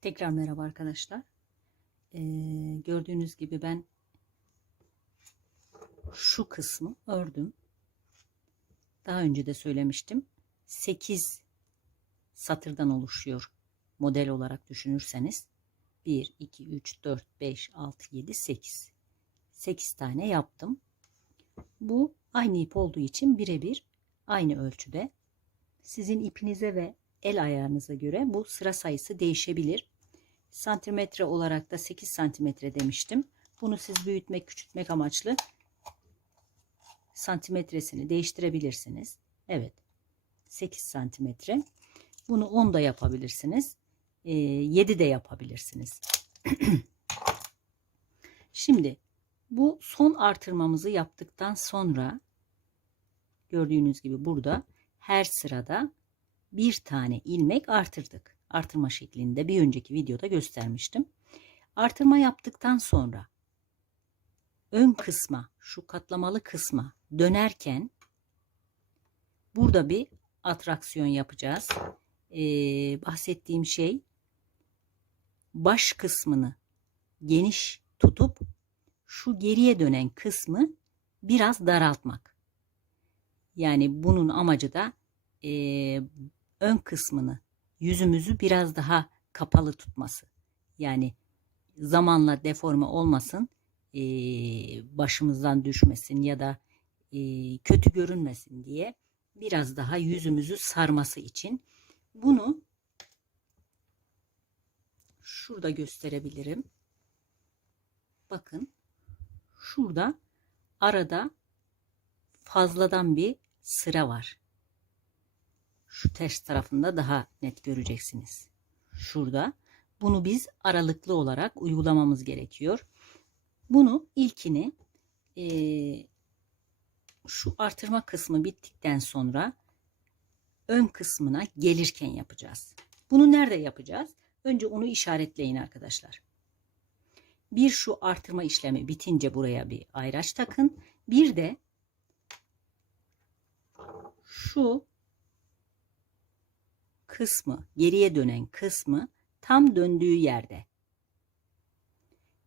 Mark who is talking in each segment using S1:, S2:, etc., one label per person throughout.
S1: Tekrar merhaba arkadaşlar. Ee, gördüğünüz gibi ben şu kısmı ördüm. Daha önce de söylemiştim. 8 satırdan oluşuyor model olarak düşünürseniz. 1, 2, 3, 4, 5, 6, 7, 8. 8 tane yaptım. Bu aynı ip olduğu için birebir aynı ölçüde. Sizin ipinize ve el ayarınıza göre bu sıra sayısı değişebilir. Santimetre olarak da 8 santimetre demiştim. Bunu siz büyütmek, küçültmek amaçlı santimetresini değiştirebilirsiniz. Evet. 8 santimetre. Bunu 10 da yapabilirsiniz. 7 de yapabilirsiniz. Şimdi bu son artırmamızı yaptıktan sonra gördüğünüz gibi burada her sırada bir tane ilmek artırdık. Artırma şeklinde bir önceki videoda göstermiştim. Artırma yaptıktan sonra ön kısma şu katlamalı kısma dönerken burada bir atraksiyon yapacağız. Ee, bahsettiğim şey baş kısmını geniş tutup şu geriye dönen kısmı biraz daraltmak. Yani bunun amacı da e, ön kısmını yüzümüzü biraz daha kapalı tutması. Yani zamanla deforme olmasın, e, başımızdan düşmesin ya da e, kötü görünmesin diye biraz daha yüzümüzü sarması için bunu şurada gösterebilirim. Bakın şurada arada fazladan bir sıra var. Şu ters tarafında daha net göreceksiniz. Şurada. Bunu biz aralıklı olarak uygulamamız gerekiyor. Bunu ilkini e, şu artırma kısmı bittikten sonra ön kısmına gelirken yapacağız. Bunu nerede yapacağız? Önce onu işaretleyin arkadaşlar. Bir şu artırma işlemi bitince buraya bir ayraç takın. Bir de şu kısmı, geriye dönen kısmı tam döndüğü yerde.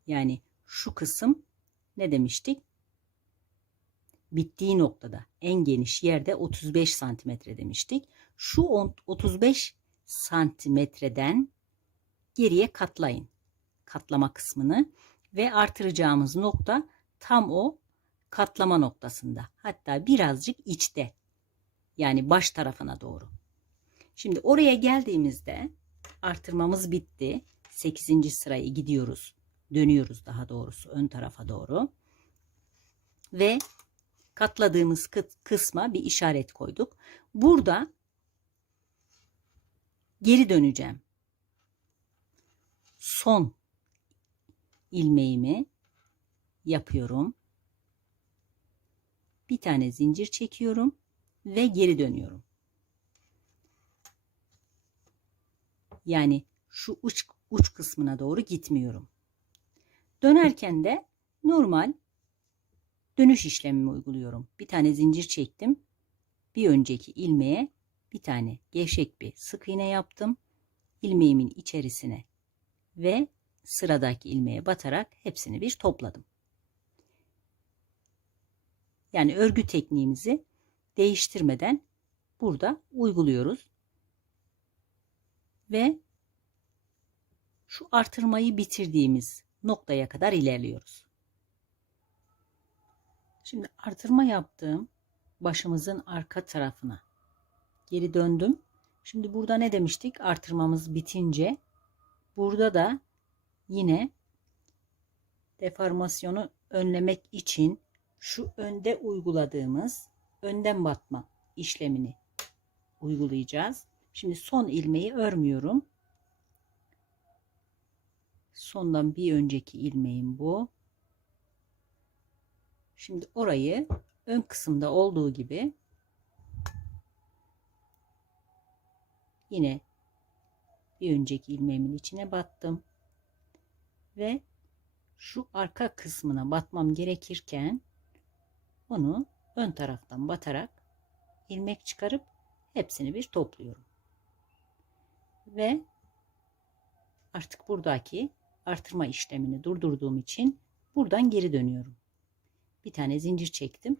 S1: Yani şu kısım ne demiştik? Bittiği noktada en geniş yerde 35 santimetre demiştik. Şu 35 santimetreden geriye katlayın. Katlama kısmını ve artıracağımız nokta tam o katlama noktasında. Hatta birazcık içte. Yani baş tarafına doğru. Şimdi oraya geldiğimizde artırmamız bitti. 8. sırayı gidiyoruz. Dönüyoruz daha doğrusu ön tarafa doğru. Ve katladığımız kısma bir işaret koyduk. Burada geri döneceğim. Son ilmeğimi yapıyorum. Bir tane zincir çekiyorum ve geri dönüyorum. Yani şu uç, uç kısmına doğru gitmiyorum. Dönerken de normal dönüş işlemimi uyguluyorum. Bir tane zincir çektim. Bir önceki ilmeğe bir tane gevşek bir sık iğne yaptım. İlmeğimin içerisine ve sıradaki ilmeğe batarak hepsini bir topladım. Yani örgü tekniğimizi değiştirmeden burada uyguluyoruz. Ve şu artırmayı bitirdiğimiz noktaya kadar ilerliyoruz. Şimdi artırma yaptığım başımızın arka tarafına geri döndüm. Şimdi burada ne demiştik? Artırmamız bitince burada da yine deformasyonu önlemek için şu önde uyguladığımız önden batma işlemini uygulayacağız. Şimdi son ilmeği örmüyorum. Sondan bir önceki ilmeğim bu. Şimdi orayı ön kısımda olduğu gibi yine bir önceki ilmeğimin içine battım ve şu arka kısmına batmam gerekirken onu ön taraftan batarak ilmek çıkarıp hepsini bir topluyorum. Ve artık buradaki artırma işlemini durdurduğum için buradan geri dönüyorum. Bir tane zincir çektim.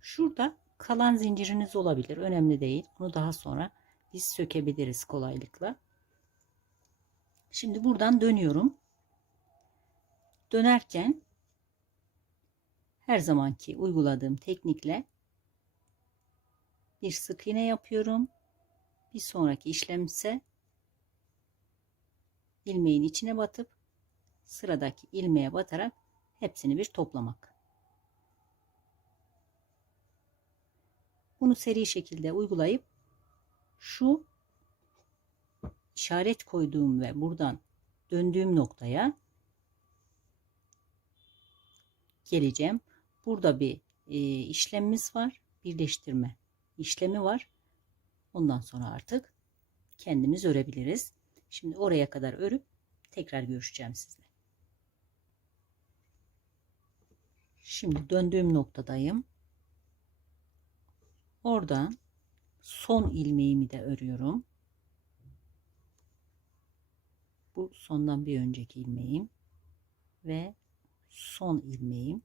S1: Şurada kalan zinciriniz olabilir. Önemli değil. Onu daha sonra biz sökebiliriz kolaylıkla. Şimdi buradan dönüyorum. Dönerken her zamanki uyguladığım teknikle bir sık iğne yapıyorum. Bir sonraki işlemse ilmeğin içine batıp sıradaki ilmeğe batarak hepsini bir toplamak. Bunu seri şekilde uygulayıp şu işaret koyduğum ve buradan döndüğüm noktaya geleceğim. Burada bir e, işlemimiz var. Birleştirme işlemi var. Ondan sonra artık kendimiz örebiliriz. Şimdi oraya kadar örüp tekrar görüşeceğim sizle. Şimdi döndüğüm noktadayım. Oradan son ilmeğimi de örüyorum. Bu sondan bir önceki ilmeğim ve son ilmeğim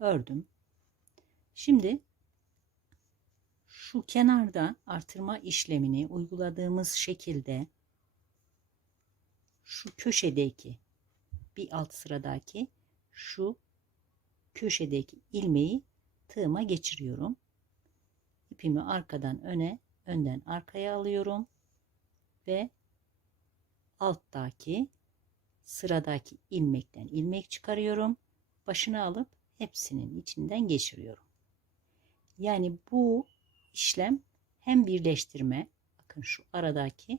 S1: ördüm. Şimdi şu kenarda artırma işlemini uyguladığımız şekilde şu köşedeki bir alt sıradaki şu köşedeki ilmeği tığıma geçiriyorum. İpimi arkadan öne, önden arkaya alıyorum ve alttaki sıradaki ilmekten ilmek çıkarıyorum. Başını alıp hepsinin içinden geçiriyorum. Yani bu işlem hem birleştirme bakın şu aradaki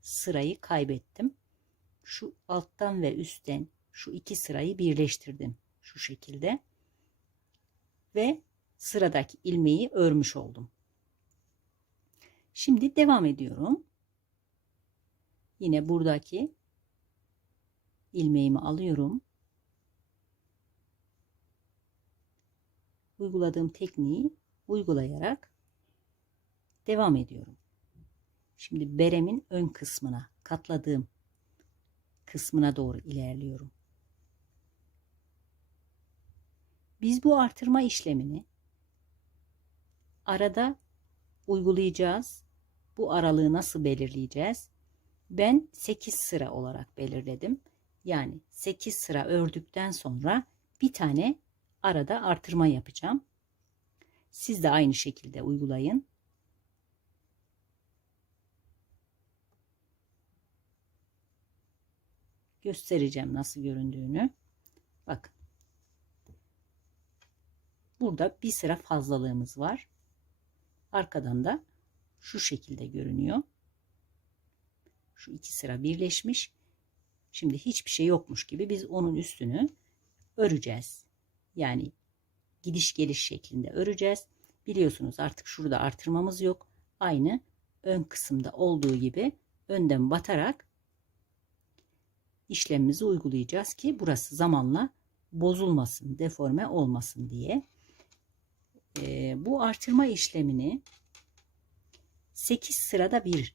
S1: sırayı kaybettim. Şu alttan ve üstten şu iki sırayı birleştirdim şu şekilde. Ve sıradaki ilmeği örmüş oldum. Şimdi devam ediyorum. Yine buradaki ilmeğimi alıyorum. Uyguladığım tekniği uygulayarak devam ediyorum. Şimdi beremin ön kısmına katladığım kısmına doğru ilerliyorum. Biz bu artırma işlemini arada uygulayacağız. Bu aralığı nasıl belirleyeceğiz? Ben 8 sıra olarak belirledim. Yani 8 sıra ördükten sonra bir tane arada artırma yapacağım. Siz de aynı şekilde uygulayın. Göstereceğim nasıl göründüğünü. Bakın. Burada bir sıra fazlalığımız var. Arkadan da şu şekilde görünüyor. Şu iki sıra birleşmiş. Şimdi hiçbir şey yokmuş gibi biz onun üstünü öreceğiz. Yani gidiş geliş şeklinde öreceğiz. Biliyorsunuz artık şurada artırmamız yok. Aynı ön kısımda olduğu gibi önden batarak işlemimizi uygulayacağız ki burası zamanla bozulmasın, deforme olmasın diye. Ee, bu artırma işlemini 8 sırada bir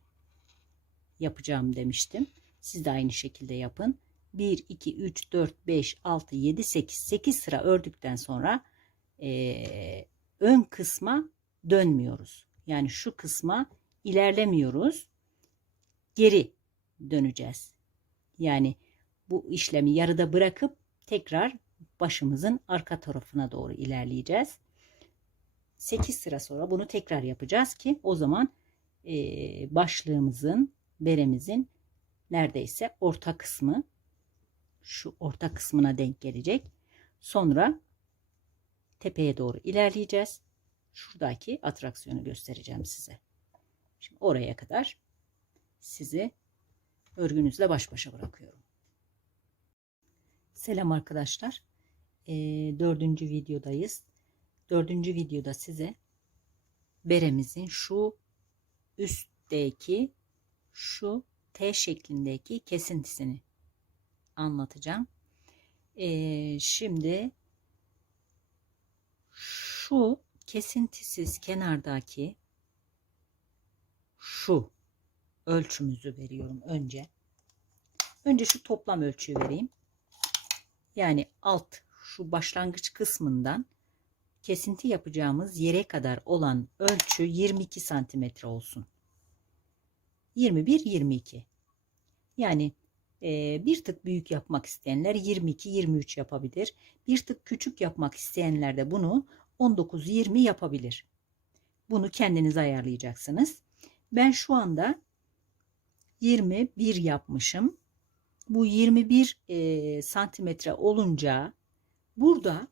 S1: yapacağım demiştim. Siz de aynı şekilde yapın. 1, 2, 3, 4, 5, 6, 7, 8. 8 sıra ördükten sonra e, ön kısma dönmüyoruz. Yani şu kısma ilerlemiyoruz. Geri döneceğiz. Yani bu işlemi yarıda bırakıp tekrar başımızın arka tarafına doğru ilerleyeceğiz. 8 sıra sonra bunu tekrar yapacağız ki o zaman e, başlığımızın beremizin neredeyse orta kısmı şu orta kısmına denk gelecek. Sonra tepeye doğru ilerleyeceğiz. Şuradaki atraksiyonu göstereceğim size. Şimdi oraya kadar sizi örgünüzle baş başa bırakıyorum. Selam arkadaşlar. E, dördüncü videodayız. Dördüncü videoda size beremizin şu üstteki şu T şeklindeki kesintisini anlatacağım. Ee, şimdi şu kesintisiz kenardaki şu ölçümüzü veriyorum önce. Önce şu toplam ölçüyü vereyim. Yani alt şu başlangıç kısmından kesinti yapacağımız yere kadar olan ölçü 22 santimetre olsun. 21 22. Yani e, bir tık büyük yapmak isteyenler 22 23 yapabilir. Bir tık küçük yapmak isteyenler de bunu 19 20 yapabilir. Bunu kendiniz ayarlayacaksınız. Ben şu anda 21 yapmışım. Bu 21 e, santimetre olunca burada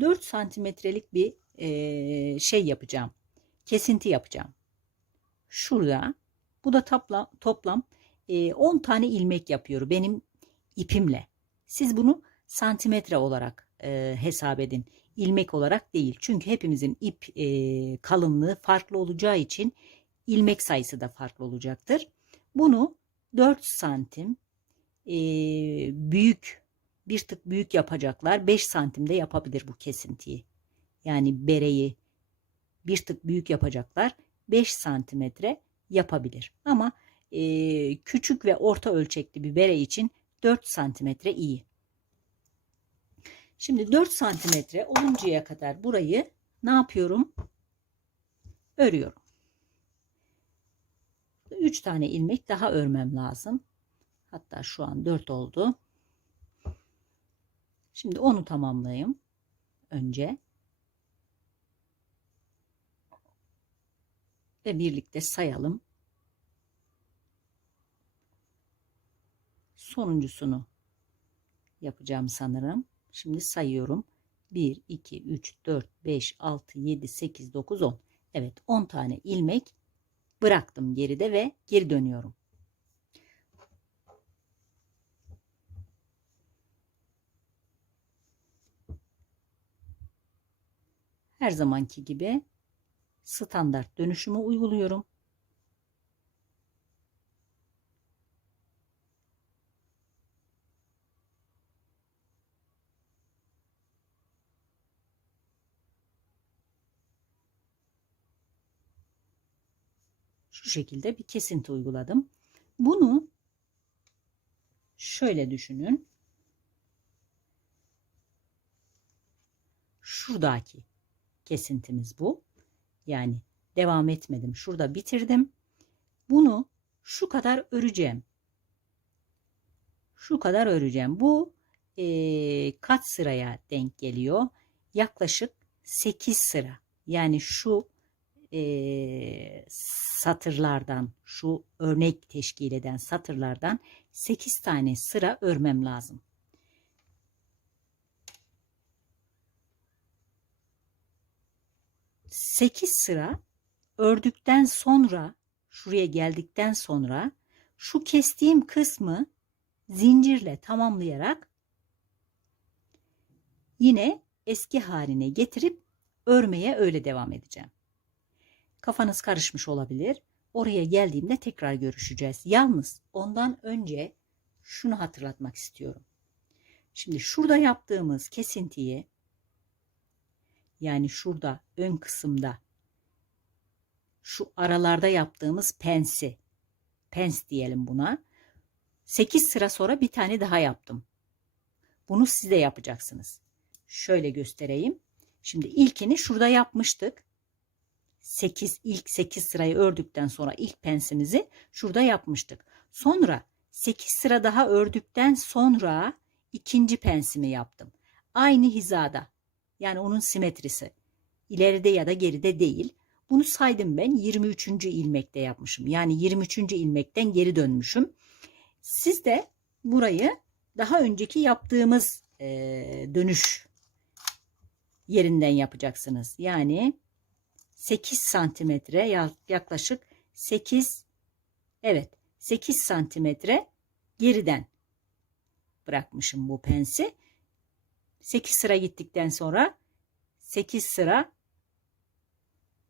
S1: 4 santimetrelik bir e, şey yapacağım. Kesinti yapacağım. Şurada bu da toplam, toplam e, 10 tane ilmek yapıyor benim ipimle. Siz bunu santimetre olarak e, hesap edin. İlmek olarak değil. Çünkü hepimizin ip e, kalınlığı farklı olacağı için ilmek sayısı da farklı olacaktır. Bunu 4 santim e, büyük bir tık büyük yapacaklar 5 santimde yapabilir bu kesintiyi. Yani bereyi bir tık büyük yapacaklar 5 santimetre yapabilir. Ama e, küçük ve orta ölçekli bir bere için 4 santimetre iyi. Şimdi 4 santimetre oluncaya kadar burayı ne yapıyorum? Örüyorum. 3 tane ilmek daha örmem lazım. Hatta şu an 4 oldu. Şimdi onu tamamlayayım. Önce. Ve birlikte sayalım. Sonuncusunu yapacağım sanırım. Şimdi sayıyorum. 1, 2, 3, 4, 5, 6, 7, 8, 9, 10. Evet 10 tane ilmek bıraktım geride ve geri dönüyorum. Her zamanki gibi standart dönüşümü uyguluyorum. Şu şekilde bir kesinti uyguladım. Bunu şöyle düşünün. Şuradaki kesintimiz bu. Yani devam etmedim. Şurada bitirdim. Bunu şu kadar öreceğim. Şu kadar öreceğim. Bu e, kaç sıraya denk geliyor? Yaklaşık 8 sıra. Yani şu e, satırlardan, şu örnek teşkil eden satırlardan 8 tane sıra örmem lazım. Sekiz sıra ördükten sonra şuraya geldikten sonra şu kestiğim kısmı zincirle tamamlayarak yine eski haline getirip örmeye öyle devam edeceğim. Kafanız karışmış olabilir. Oraya geldiğimde tekrar görüşeceğiz. Yalnız ondan önce şunu hatırlatmak istiyorum. Şimdi şurada yaptığımız kesintiyi yani şurada ön kısımda şu aralarda yaptığımız pensi pens diyelim buna 8 sıra sonra bir tane daha yaptım. Bunu siz de yapacaksınız. Şöyle göstereyim. Şimdi ilkini şurada yapmıştık. 8 ilk 8 sırayı ördükten sonra ilk pensimizi şurada yapmıştık. Sonra 8 sıra daha ördükten sonra ikinci pensimi yaptım. Aynı hizada. Yani onun simetrisi. İleride ya da geride değil. Bunu saydım ben 23. ilmekte yapmışım. Yani 23. ilmekten geri dönmüşüm. Siz de burayı daha önceki yaptığımız e, dönüş yerinden yapacaksınız. Yani 8 santimetre yaklaşık 8 evet 8 santimetre geriden bırakmışım bu pensi. 8 sıra gittikten sonra 8 sıra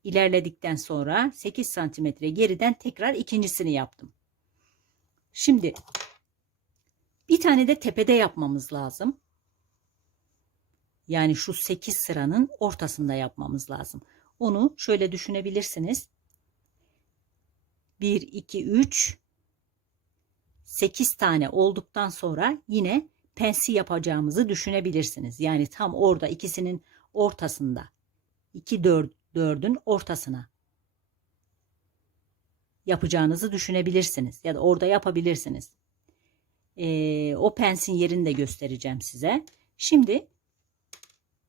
S1: ilerledikten sonra 8 santimetre geriden tekrar ikincisini yaptım. Şimdi bir tane de tepede yapmamız lazım. Yani şu 8 sıranın ortasında yapmamız lazım. Onu şöyle düşünebilirsiniz. 1, 2, 3, 8 tane olduktan sonra yine pensi yapacağımızı düşünebilirsiniz. Yani tam orada ikisinin ortasında. 2 4 4'ün ortasına yapacağınızı düşünebilirsiniz ya da orada yapabilirsiniz. Ee, o pensin yerini de göstereceğim size. Şimdi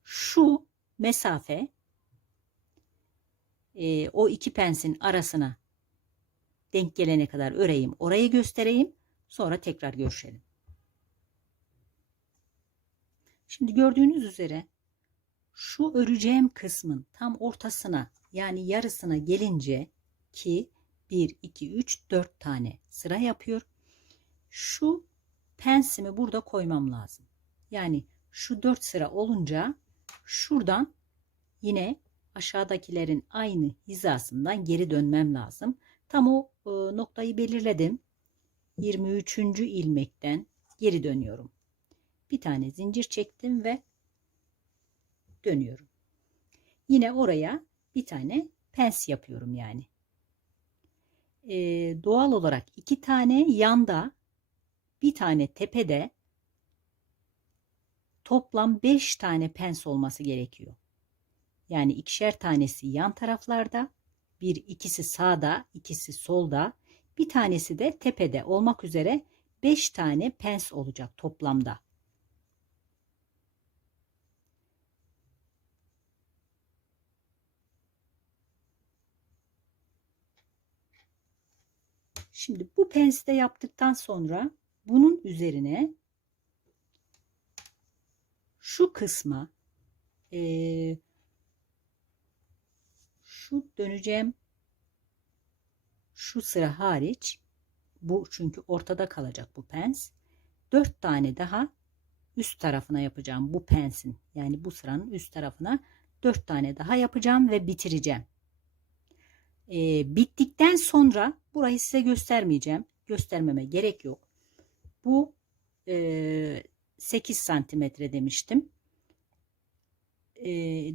S1: şu mesafe e, o iki pensin arasına denk gelene kadar öreyim. Orayı göstereyim. Sonra tekrar görüşelim. Şimdi gördüğünüz üzere şu öreceğim kısmın tam ortasına yani yarısına gelince ki 1, 2, 3, 4 tane sıra yapıyor. Şu pensimi burada koymam lazım. Yani şu 4 sıra olunca şuradan yine aşağıdakilerin aynı hizasından geri dönmem lazım. Tam o e, noktayı belirledim. 23. ilmekten geri dönüyorum. Bir tane zincir çektim ve dönüyorum. Yine oraya bir tane pens yapıyorum yani. Ee, doğal olarak iki tane yanda bir tane tepede toplam beş tane pens olması gerekiyor. Yani ikişer tanesi yan taraflarda, bir ikisi sağda, ikisi solda, bir tanesi de tepede olmak üzere 5 tane pens olacak toplamda. Şimdi bu pensi de yaptıktan sonra bunun üzerine şu kısma e, şu döneceğim şu sıra hariç bu çünkü ortada kalacak bu pens. 4 tane daha üst tarafına yapacağım bu pensin. Yani bu sıranın üst tarafına 4 tane daha yapacağım ve bitireceğim. Ee, bittikten sonra burayı size göstermeyeceğim. Göstermeme gerek yok. Bu e, 8 santimetre demiştim. E,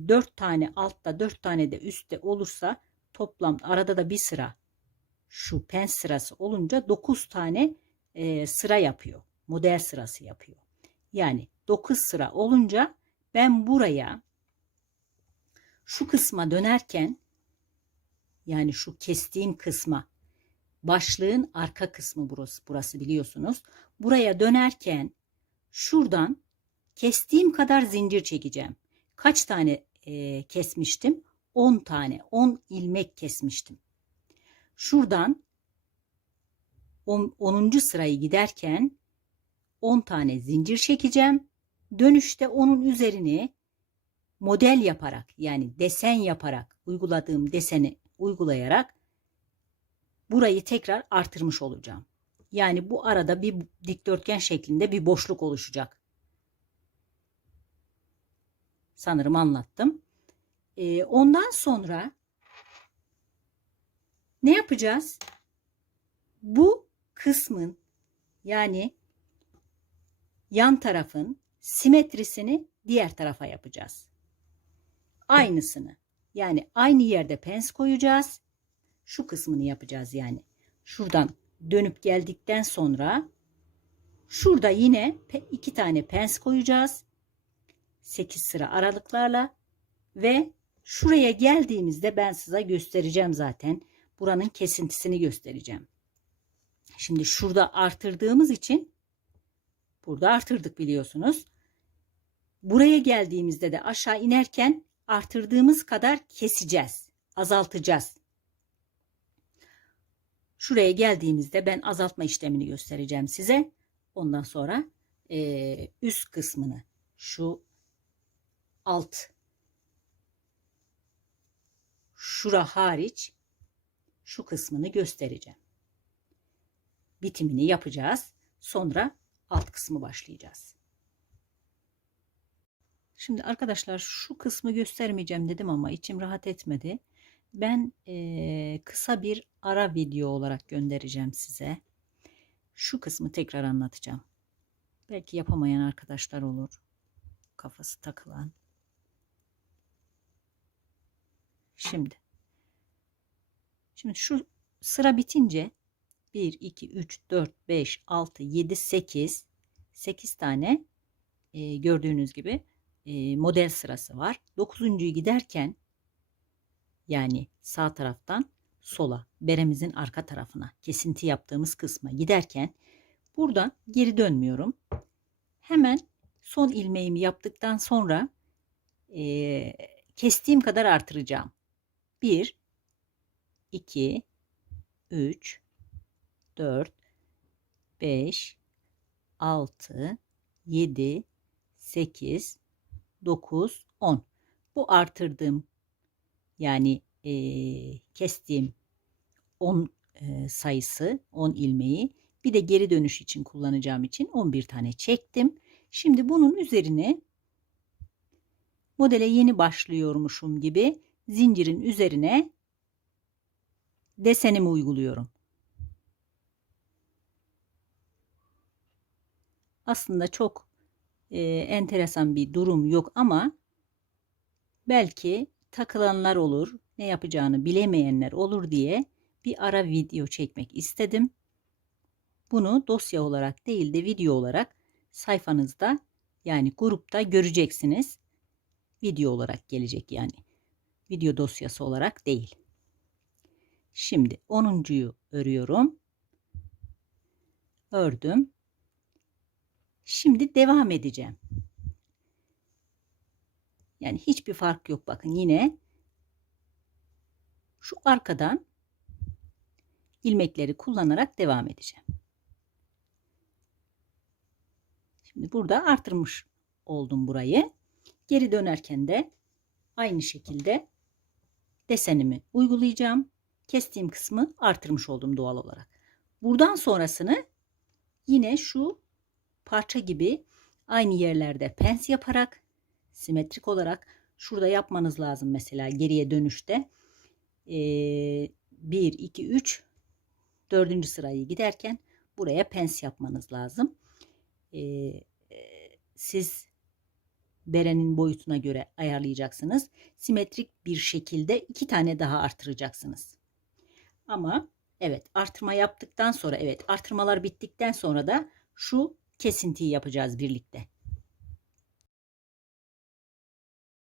S1: 4 tane altta 4 tane de üstte olursa toplam arada da bir sıra şu pens sırası olunca 9 tane e, sıra yapıyor. Model sırası yapıyor. Yani 9 sıra olunca ben buraya şu kısma dönerken yani şu kestiğim kısma başlığın arka kısmı burası, burası biliyorsunuz. Buraya dönerken şuradan kestiğim kadar zincir çekeceğim. Kaç tane e, kesmiştim? 10 tane, 10 ilmek kesmiştim. Şuradan 10. sırayı giderken 10 tane zincir çekeceğim. Dönüşte onun üzerine model yaparak yani desen yaparak uyguladığım deseni uygulayarak burayı tekrar artırmış olacağım. Yani bu arada bir dikdörtgen şeklinde bir boşluk oluşacak. Sanırım anlattım. Ee, ondan sonra ne yapacağız? Bu kısmın yani yan tarafın simetrisini diğer tarafa yapacağız. Aynısını. Yani aynı yerde pens koyacağız. Şu kısmını yapacağız yani. Şuradan dönüp geldikten sonra şurada yine iki tane pens koyacağız. 8 sıra aralıklarla ve şuraya geldiğimizde ben size göstereceğim zaten buranın kesintisini göstereceğim. Şimdi şurada artırdığımız için burada artırdık biliyorsunuz. Buraya geldiğimizde de aşağı inerken artırdığımız kadar keseceğiz. Azaltacağız. Şuraya geldiğimizde ben azaltma işlemini göstereceğim size. Ondan sonra e, üst kısmını şu alt şura hariç şu kısmını göstereceğim. Bitimini yapacağız. Sonra alt kısmı başlayacağız. Şimdi arkadaşlar şu kısmı göstermeyeceğim dedim ama içim rahat etmedi. Ben e, kısa bir ara video olarak göndereceğim size. Şu kısmı tekrar anlatacağım. Belki yapamayan arkadaşlar olur. Kafası takılan. Şimdi Şimdi şu sıra bitince 1, 2, 3, 4, 5, 6, 7, 8 8 tane e, gördüğünüz gibi e, model sırası var. Dokuzuncuyu giderken yani sağ taraftan sola beremizin arka tarafına kesinti yaptığımız kısma giderken burada geri dönmüyorum. Hemen son ilmeğimi yaptıktan sonra e, kestiğim kadar artıracağım. 1 2 3 4 5 6 7 8 9 10 bu artırdığım yani e, kestiğim 10 e, sayısı 10 ilmeği bir de geri dönüş için kullanacağım için 11 tane çektim. Şimdi bunun üzerine modele yeni başlıyormuşum gibi zincirin üzerine desenimi uyguluyorum. Aslında çok e, enteresan bir durum yok ama belki takılanlar olur, ne yapacağını bilemeyenler olur diye bir ara video çekmek istedim. Bunu dosya olarak değil de video olarak sayfanızda yani grupta göreceksiniz. Video olarak gelecek yani. Video dosyası olarak değil. Şimdi 10.yu örüyorum. Ördüm. Şimdi devam edeceğim. Yani hiçbir fark yok. Bakın yine şu arkadan ilmekleri kullanarak devam edeceğim. Şimdi burada artırmış oldum burayı. Geri dönerken de aynı şekilde desenimi uygulayacağım. Kestiğim kısmı artırmış oldum doğal olarak. Buradan sonrasını yine şu parça gibi aynı yerlerde pens yaparak simetrik olarak şurada yapmanız lazım mesela geriye dönüşte. Ee, 1, 2, 3 dördüncü sırayı giderken buraya pens yapmanız lazım. Ee, siz berenin boyutuna göre ayarlayacaksınız. Simetrik bir şekilde iki tane daha artıracaksınız. Ama evet artırma yaptıktan sonra evet artırmalar bittikten sonra da şu kesintiyi yapacağız birlikte.